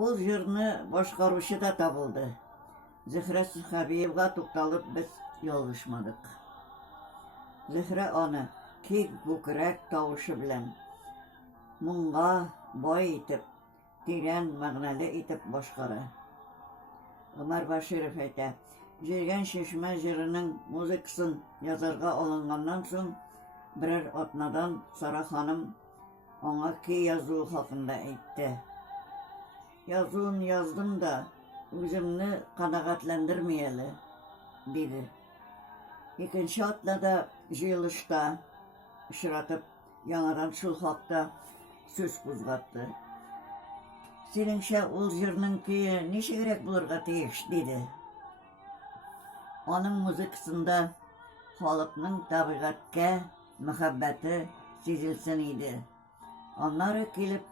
Ул җырны башкаручы да табылды. Зөһрә Сөхәбиевга тукталып без ялгышмадык. Зөһрә аны киң күкрәк тавышы белән моңга бай итеп, тирән мәгънәле итеп башкара. Омар Баширов әйтә, Җиргән чишмә җырының музыкасын язарга алынганнан соң, берәр атнадан Сара ханым аңа көй язуы хакында әйтте. Язуын яздым да, үземне канәгатьләндерми әле, диде. Икенче атнада җыелышта очратып, яңадан шул хакта сүз кузгатты. Синеңчә, ул җырның көе ничегрәк булырга тиеш, диде. Аның музыкасында халыкның табигатькә мәхәббәте сизелсен иде. Аннары килеп